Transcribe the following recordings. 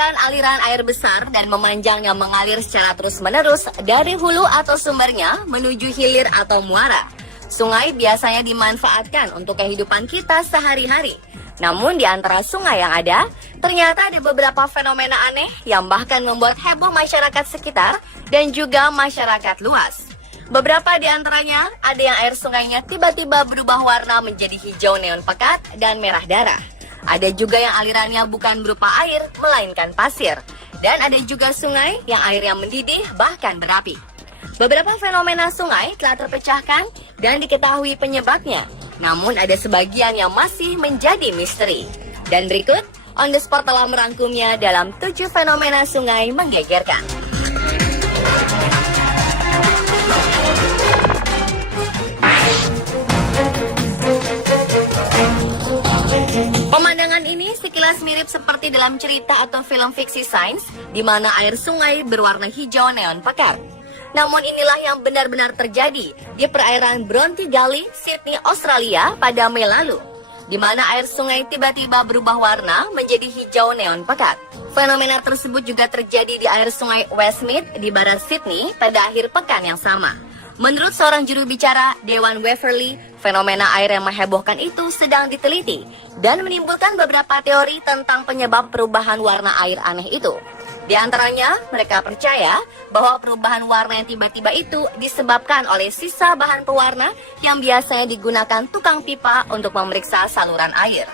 merupakan aliran air besar dan memanjang yang mengalir secara terus-menerus dari hulu atau sumbernya menuju hilir atau muara. Sungai biasanya dimanfaatkan untuk kehidupan kita sehari-hari. Namun di antara sungai yang ada, ternyata ada beberapa fenomena aneh yang bahkan membuat heboh masyarakat sekitar dan juga masyarakat luas. Beberapa di antaranya, ada yang air sungainya tiba-tiba berubah warna menjadi hijau neon pekat dan merah darah. Ada juga yang alirannya bukan berupa air, melainkan pasir. Dan ada juga sungai yang airnya mendidih bahkan berapi. Beberapa fenomena sungai telah terpecahkan dan diketahui penyebabnya. Namun ada sebagian yang masih menjadi misteri. Dan berikut, On The Spot telah merangkumnya dalam 7 fenomena sungai menggegerkan. Pemandangan ini sekilas mirip seperti dalam cerita atau film fiksi sains, di mana air sungai berwarna hijau neon pekat. Namun inilah yang benar-benar terjadi di perairan Bronte Gully, Sydney, Australia pada Mei lalu, di mana air sungai tiba-tiba berubah warna menjadi hijau neon pekat. Fenomena tersebut juga terjadi di air sungai Westmead di barat Sydney pada akhir pekan yang sama. Menurut seorang juru bicara Dewan Waverley, fenomena air yang menghebohkan itu sedang diteliti dan menimbulkan beberapa teori tentang penyebab perubahan warna air aneh itu. Di antaranya, mereka percaya bahwa perubahan warna yang tiba-tiba itu disebabkan oleh sisa bahan pewarna yang biasanya digunakan tukang pipa untuk memeriksa saluran air.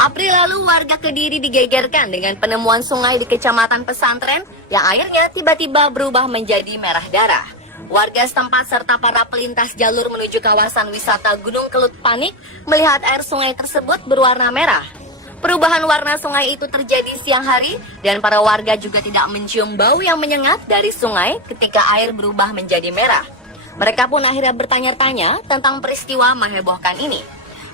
April lalu, warga Kediri digegerkan dengan penemuan sungai di Kecamatan Pesantren yang airnya tiba-tiba berubah menjadi merah darah. Warga setempat serta para pelintas jalur menuju kawasan wisata Gunung Kelut panik melihat air sungai tersebut berwarna merah. Perubahan warna sungai itu terjadi siang hari dan para warga juga tidak mencium bau yang menyengat dari sungai ketika air berubah menjadi merah. Mereka pun akhirnya bertanya-tanya tentang peristiwa menghebohkan ini.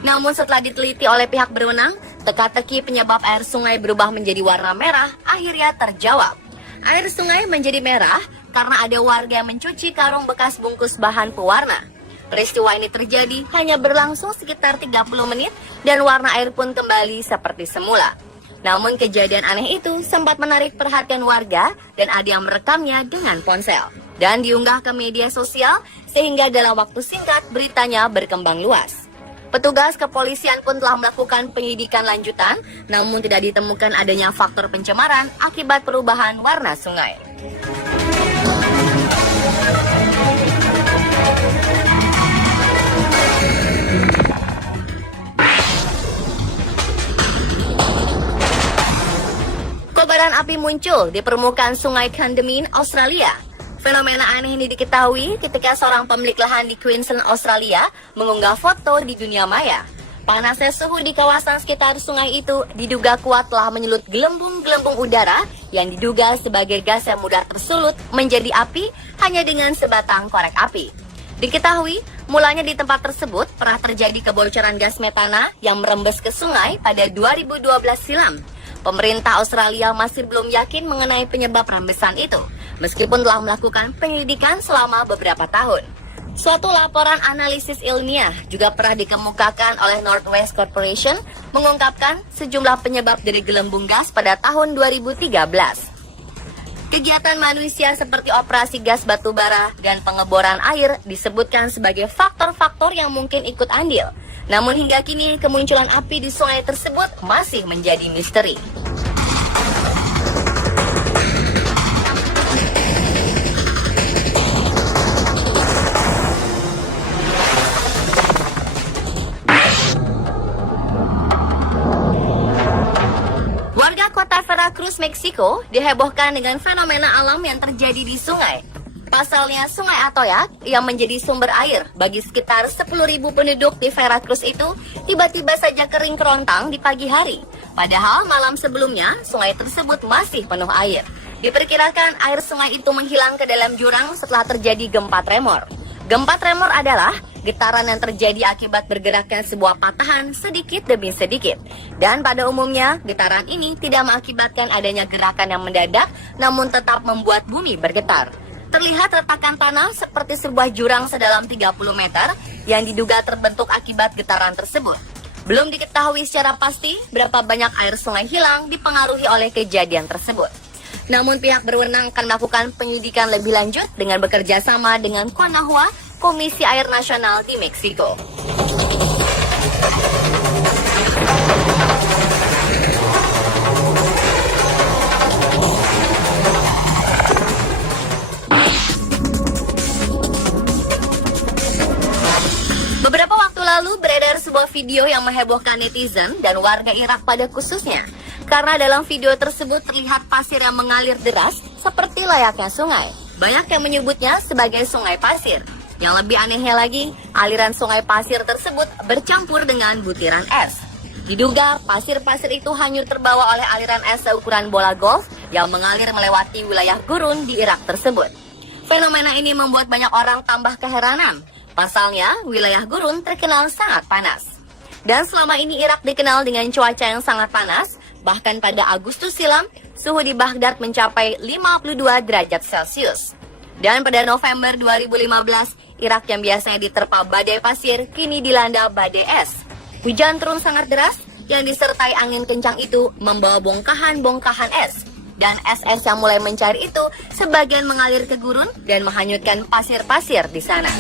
Namun setelah diteliti oleh pihak berwenang, teka-teki penyebab air sungai berubah menjadi warna merah akhirnya terjawab. Air sungai menjadi merah karena ada warga yang mencuci karung bekas bungkus bahan pewarna. Peristiwa ini terjadi hanya berlangsung sekitar 30 menit dan warna air pun kembali seperti semula. Namun kejadian aneh itu sempat menarik perhatian warga dan ada yang merekamnya dengan ponsel dan diunggah ke media sosial sehingga dalam waktu singkat beritanya berkembang luas. Petugas kepolisian pun telah melakukan penyidikan lanjutan, namun tidak ditemukan adanya faktor pencemaran akibat perubahan warna sungai. Kobaran api muncul di permukaan sungai Condamine, Australia. Fenomena aneh ini diketahui ketika seorang pemilik lahan di Queensland, Australia mengunggah foto di dunia maya. Panasnya suhu di kawasan sekitar sungai itu diduga kuat telah menyulut gelembung-gelembung udara yang diduga sebagai gas yang mudah tersulut menjadi api hanya dengan sebatang korek api. Diketahui, mulanya di tempat tersebut pernah terjadi kebocoran gas metana yang merembes ke sungai pada 2012 silam. Pemerintah Australia masih belum yakin mengenai penyebab rembesan itu, meskipun telah melakukan penyelidikan selama beberapa tahun. Suatu laporan analisis ilmiah juga pernah dikemukakan oleh Northwest Corporation mengungkapkan sejumlah penyebab dari gelembung gas pada tahun 2013. Kegiatan manusia seperti operasi gas batubara dan pengeboran air disebutkan sebagai faktor-faktor yang mungkin ikut andil. Namun hingga kini kemunculan api di sungai tersebut masih menjadi misteri. Warga kota Veracruz, Meksiko dihebohkan dengan fenomena alam yang terjadi di sungai. Pasalnya, Sungai Atoyac yang menjadi sumber air bagi sekitar 10.000 penduduk di Veracruz itu tiba-tiba saja kering kerontang di pagi hari. Padahal malam sebelumnya, sungai tersebut masih penuh air. Diperkirakan air sungai itu menghilang ke dalam jurang setelah terjadi gempa tremor. Gempa tremor adalah Getaran yang terjadi akibat bergeraknya sebuah patahan sedikit demi sedikit. Dan pada umumnya, getaran ini tidak mengakibatkan adanya gerakan yang mendadak, namun tetap membuat bumi bergetar. Terlihat retakan tanah seperti sebuah jurang sedalam 30 meter yang diduga terbentuk akibat getaran tersebut. Belum diketahui secara pasti berapa banyak air sungai hilang dipengaruhi oleh kejadian tersebut. Namun pihak berwenang akan melakukan penyelidikan lebih lanjut dengan bekerja sama dengan CONAHUA, Komisi Air Nasional di Meksiko. Beberapa waktu lalu beredar sebuah video yang menghebohkan netizen dan warga Irak pada khususnya. Karena dalam video tersebut terlihat pasir yang mengalir deras seperti layaknya sungai. Banyak yang menyebutnya sebagai sungai pasir. Yang lebih anehnya lagi, aliran sungai pasir tersebut bercampur dengan butiran es. Diduga pasir-pasir itu hanyut terbawa oleh aliran es seukuran bola golf yang mengalir melewati wilayah gurun di Irak tersebut. Fenomena ini membuat banyak orang tambah keheranan. Pasalnya, wilayah gurun terkenal sangat panas. Dan selama ini Irak dikenal dengan cuaca yang sangat panas, bahkan pada Agustus silam, suhu di Baghdad mencapai 52 derajat Celcius. Dan pada November 2015, Irak yang biasanya diterpa badai pasir, kini dilanda badai es. Hujan turun sangat deras, yang disertai angin kencang itu membawa bongkahan-bongkahan es. Dan es-es yang mulai mencair itu, sebagian mengalir ke gurun dan menghanyutkan pasir-pasir di sana.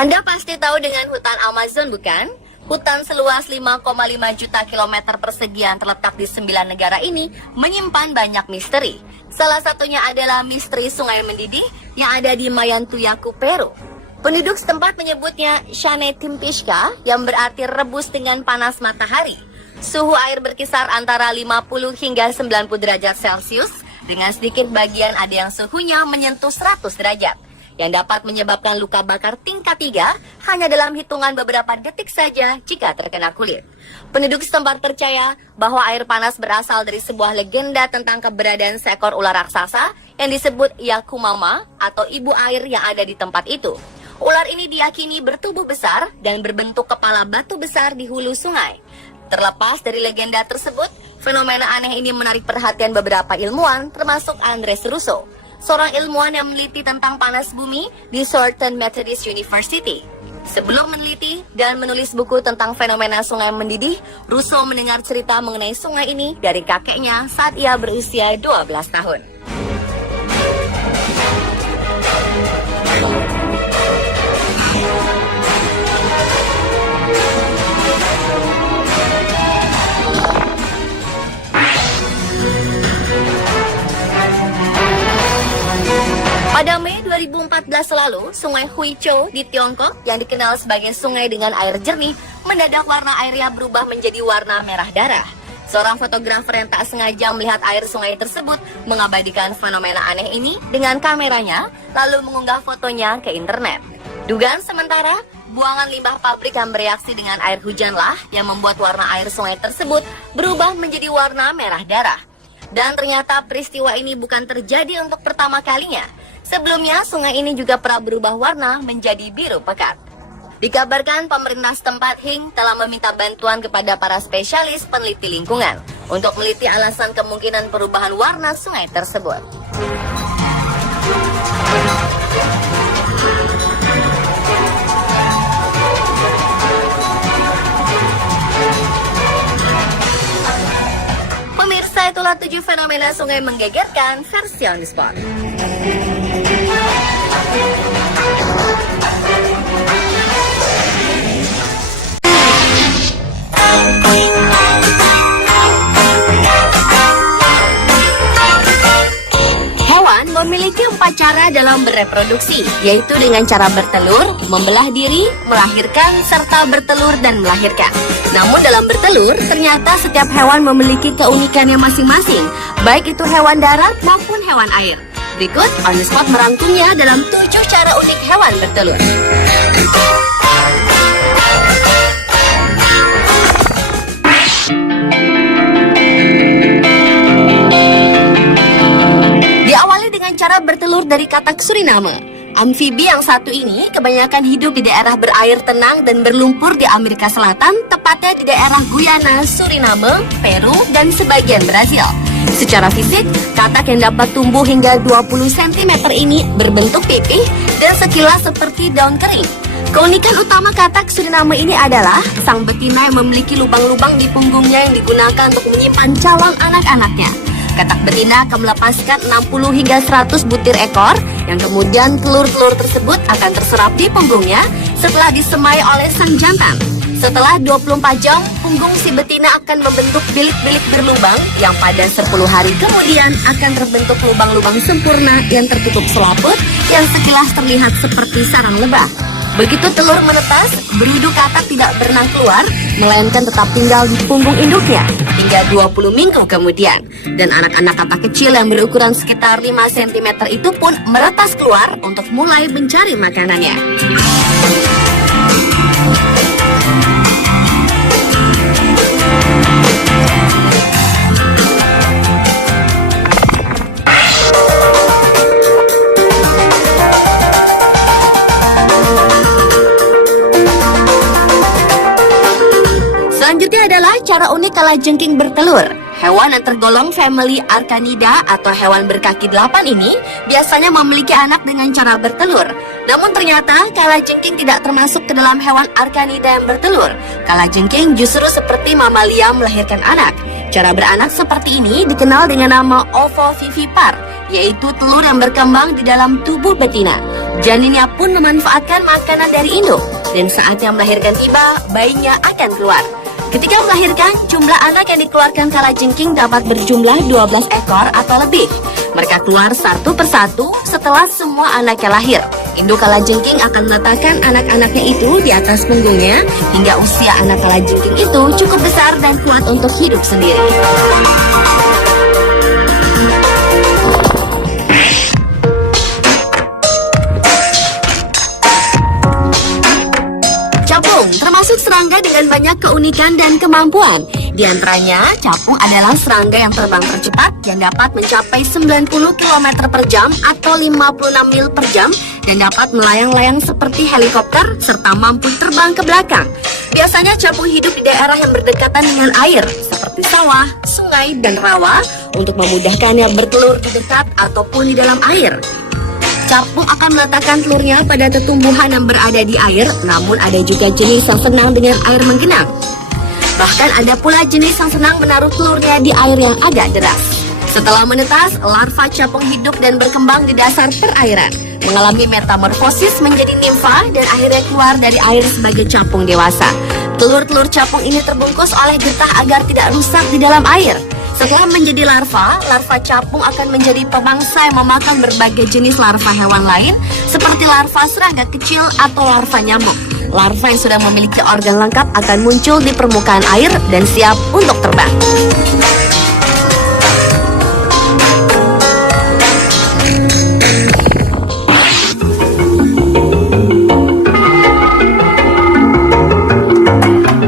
Anda pasti tahu dengan hutan Amazon, bukan? Hutan seluas 5,5 juta kilometer persegi yang terletak di 9 negara ini menyimpan banyak misteri. Salah satunya adalah misteri sungai mendidih yang ada di Mayantuyaku, Peru. Penduduk setempat menyebutnya Shane Timpishka yang berarti rebus dengan panas matahari. Suhu air berkisar antara 50 hingga 90 derajat Celcius, dengan sedikit bagian ada yang suhunya menyentuh 100 derajat. Yang dapat menyebabkan luka bakar tingkat 3 hanya dalam hitungan beberapa detik saja jika terkena kulit. Penduduk setempat percaya bahwa air panas berasal dari sebuah legenda tentang keberadaan seekor ular raksasa yang disebut Yakumama atau ibu air yang ada di tempat itu. Ular ini diyakini bertubuh besar dan berbentuk kepala batu besar di hulu sungai. Terlepas dari legenda tersebut, fenomena aneh ini menarik perhatian beberapa ilmuwan termasuk Andres Russo, seorang ilmuwan yang meneliti tentang panas bumi di Southern Methodist University. Sebelum meneliti dan menulis buku tentang fenomena sungai mendidih, Russo mendengar cerita mengenai sungai ini dari kakeknya saat ia berusia 12 tahun. Pada Mei 2014 lalu, Sungai Huicho di Tiongkok yang dikenal sebagai sungai dengan air jernih, mendadak warna airnya berubah menjadi warna merah darah. Seorang fotografer yang tak sengaja melihat air sungai tersebut mengabadikan fenomena aneh ini dengan kameranya, lalu mengunggah fotonya ke internet. Dugaan sementara, buangan limbah pabrik yang bereaksi dengan air hujanlah yang membuat warna air sungai tersebut berubah menjadi warna merah darah. Dan ternyata peristiwa ini bukan terjadi untuk pertama kalinya. Sebelumnya, sungai ini juga pernah berubah warna menjadi biru pekat. Dikabarkan pemerintah setempat Hing telah meminta bantuan kepada para spesialis peneliti lingkungan untuk meneliti alasan kemungkinan perubahan warna sungai tersebut. Pemirsa, itulah 7 fenomena sungai menggegerkan versi On The Spot. Hewan memiliki 4 cara dalam bereproduksi, yaitu dengan cara bertelur, membelah diri, melahirkan, serta bertelur dan melahirkan. Namun dalam bertelur, ternyata setiap hewan memiliki keunikannya masing-masing, baik itu hewan darat maupun hewan air. Berikut On The Spot merangkumnya dalam 7 cara unik hewan bertelur. bertelur dari katak Suriname. Amfibi yang satu ini kebanyakan hidup di daerah berair tenang dan berlumpur di Amerika Selatan, tepatnya di daerah Guyana, Suriname, Peru, dan sebagian Brazil. Secara fisik, katak yang dapat tumbuh hingga 20 cm ini berbentuk pipih dan sekilas seperti daun kering. Keunikan utama katak Suriname ini adalah sang betina yang memiliki lubang-lubang di punggungnya yang digunakan untuk menyimpan calon anak-anaknya. Katak betina akan melepaskan 60 hingga 100 butir ekor yang kemudian telur-telur tersebut akan terserap di punggungnya setelah disemai oleh sang jantan. Setelah 24 jam, punggung si betina akan membentuk bilik-bilik berlubang yang pada 10 hari kemudian akan terbentuk lubang-lubang sempurna yang tertutup selaput yang sekilas terlihat seperti sarang lebah. Begitu telur menetas, berudu katak tidak berenang keluar, melainkan tetap tinggal di punggung induknya hingga 20 minggu kemudian. Dan anak-anak katak kecil yang berukuran sekitar 5 cm itu pun meretas keluar untuk mulai mencari makanannya. Selanjutnya adalah cara unik kalajengking bertelur. Hewan yang tergolong family Archanida atau hewan berkaki 8 ini biasanya memiliki anak dengan cara bertelur. Namun ternyata kalajengking tidak termasuk ke dalam hewan Archanida yang bertelur. Kalajengking justru seperti mamalia melahirkan anak. Cara beranak seperti ini dikenal dengan nama ovovivipar, yaitu telur yang berkembang di dalam tubuh betina. Janinnya pun memanfaatkan makanan dari induk, dan saat yang melahirkan tiba, bayinya akan keluar. Ketika melahirkan, jumlah anak yang dikeluarkan kalajengking dapat berjumlah 12 ekor atau lebih. Mereka keluar satu persatu setelah semua anaknya lahir. Induk kalajengking akan meletakkan anak-anaknya itu di atas punggungnya hingga usia anak kalajengking itu cukup besar dan kuat untuk hidup sendiri. Capung termasuk serangga dengan banyak keunikan dan kemampuan. Di antaranya, capung adalah serangga yang terbang tercepat yang dapat mencapai 90 km per jam atau 56 mil per jam dan dapat melayang-layang seperti helikopter serta mampu terbang ke belakang. Biasanya capung hidup di daerah yang berdekatan dengan air seperti sawah, sungai, dan rawa untuk memudahkannya bertelur di dekat ataupun di dalam air. Capung akan meletakkan telurnya pada tumbuhan yang berada di air, namun ada juga jenis yang senang dengan air menggenang. Bahkan ada pula jenis yang senang menaruh telurnya di air yang agak deras. Setelah menetas, larva capung hidup dan berkembang di dasar perairan, mengalami metamorfosis menjadi nimfa dan akhirnya keluar dari air sebagai capung dewasa. Telur-telur capung ini terbungkus oleh getah agar tidak rusak di dalam air. Setelah menjadi larva, larva capung akan menjadi pemangsa yang memakan berbagai jenis larva hewan lain seperti larva serangga kecil atau larva nyamuk. Larva yang sudah memiliki organ lengkap akan muncul di permukaan air dan siap untuk terbang.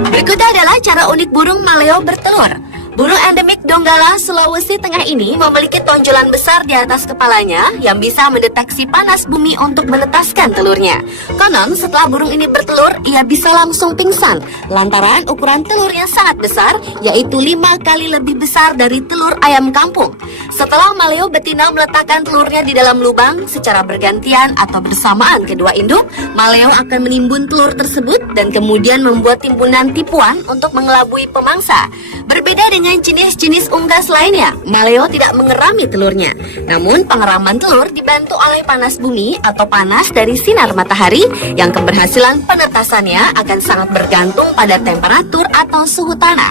Berikutnya adalah cara unik burung maleo bertelur. Burung endemik Donggala, Sulawesi Tengah ini memiliki tonjolan besar di atas kepalanya yang bisa mendeteksi panas bumi untuk menetaskan telurnya. Konon, setelah burung ini bertelur, ia bisa langsung pingsan lantaran ukuran telurnya sangat besar, yaitu 5 kali lebih besar dari telur ayam kampung. Setelah maleo betina meletakkan telurnya di dalam lubang secara bergantian atau bersamaan kedua induk, maleo akan menimbun telur tersebut dan kemudian membuat timbunan tipuan untuk mengelabui pemangsa. Berbeda dengan jenis-jenis unggas lainnya, maleo tidak mengerami telurnya. Namun pengeraman telur dibantu oleh panas bumi atau panas dari sinar matahari yang keberhasilan penetasannya akan sangat bergantung pada temperatur atau suhu tanah.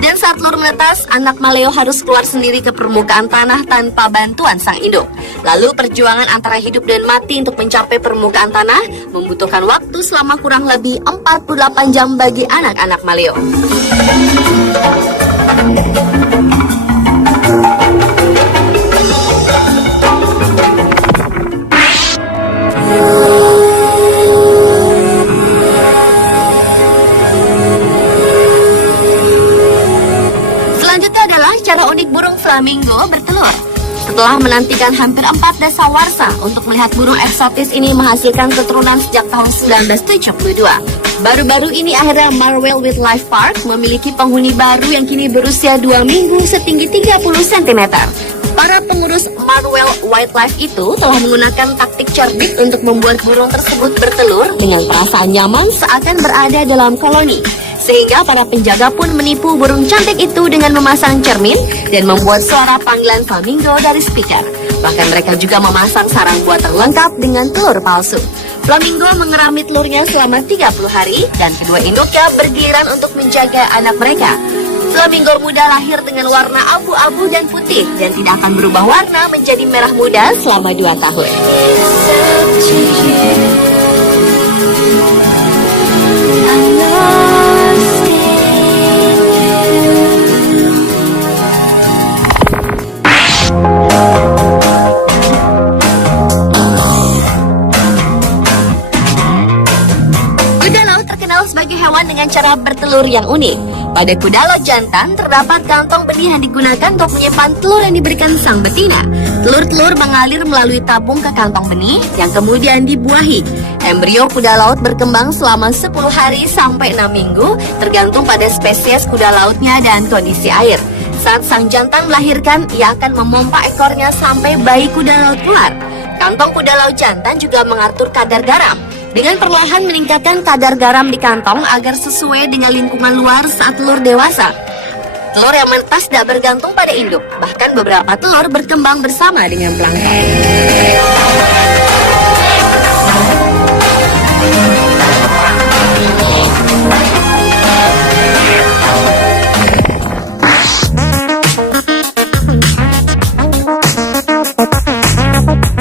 Dan saat telur menetas, anak maleo harus keluar sendiri ke permukaan tanah tanpa bantuan sang induk. Lalu perjuangan antara hidup dan mati untuk mencapai permukaan tanah membutuhkan waktu selama kurang lebih 48 jam bagi anak-anak maleo. Selanjutnya adalah cara unik burung flamingo bertelur. Setelah menantikan hampir 4 dasawarsa untuk melihat burung eksotis ini menghasilkan keturunan sejak tahun 1972. Baru-baru ini akhirnya Marwell Wildlife Park memiliki penghuni baru yang kini berusia 2 minggu setinggi 30 cm. Para pengurus Marwell Wildlife itu telah menggunakan taktik cerdik untuk membuat burung tersebut bertelur dengan perasaan nyaman seakan berada dalam koloni. Sehingga para penjaga pun menipu burung cantik itu dengan memasang cermin dan membuat suara panggilan flamingo dari speaker. Bahkan mereka juga memasang sarang buatan lengkap dengan telur palsu. Flamingo mengerami telurnya selama 30 hari dan kedua induknya bergiliran untuk menjaga anak mereka. Flamingo muda lahir dengan warna abu-abu dan putih dan tidak akan berubah warna menjadi merah muda selama 2 tahun. Kuda laut terkenal sebagai hewan dengan cara bertelur yang unik. Pada kuda laut jantan terdapat kantong benih yang digunakan untuk menyimpan telur yang diberikan sang betina. Telur-telur mengalir melalui tabung ke kantong benih yang kemudian dibuahi. Embrio kuda laut berkembang selama 10 hari sampai 6 minggu tergantung pada spesies kuda lautnya dan kondisi air. Saat sang jantan melahirkan, ia akan memompa ekornya sampai bayi kuda laut keluar. Kantong kuda laut jantan juga mengatur kadar garam. Dengan perlahan meningkatkan kadar garam di kantong agar sesuai dengan lingkungan luar saat telur dewasa. Telur yang menetas tidak bergantung pada induk, bahkan beberapa telur berkembang bersama dengan plankton.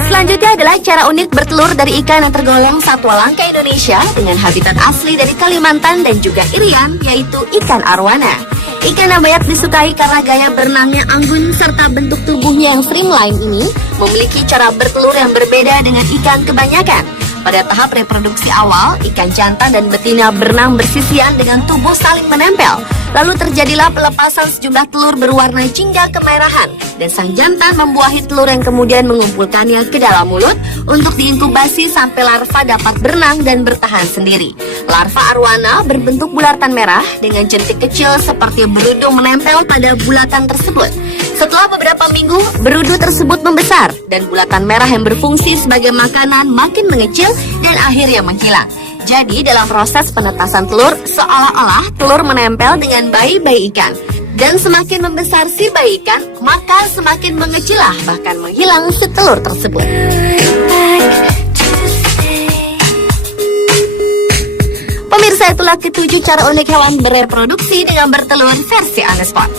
Selanjutnya adalah cara unik bertelur dari ikan yang tergolong satwa langka Indonesia dengan habitat asli dari Kalimantan dan juga Irian, yaitu ikan arwana. Ikan yang banyak disukai karena gaya berenangnya anggun serta bentuk tubuhnya yang streamline ini memiliki cara bertelur yang berbeda dengan ikan kebanyakan. Pada tahap reproduksi awal, ikan jantan dan betina berenang bersisian dengan tubuh saling menempel. Lalu terjadilah pelepasan sejumlah telur berwarna jingga kemerahan dan sang jantan membuahi telur yang kemudian mengumpulkannya ke dalam mulut untuk diinkubasi sampai larva dapat berenang dan bertahan sendiri. Larva arwana berbentuk bulatan merah dengan jentik kecil seperti berudu menempel pada bulatan tersebut. Setelah beberapa minggu, berudu tersebut membesar dan bulatan merah yang berfungsi sebagai makanan makin mengecil dan akhirnya menghilang. Jadi dalam proses penetasan telur, seolah-olah telur menempel dengan bayi-bayi ikan. Dan semakin membesar si bayi ikan, maka semakin mengecillah bahkan menghilang si telur tersebut. Pemirsa, itulah ketujuh cara unik hewan bereproduksi dengan bertelur versi on the spot.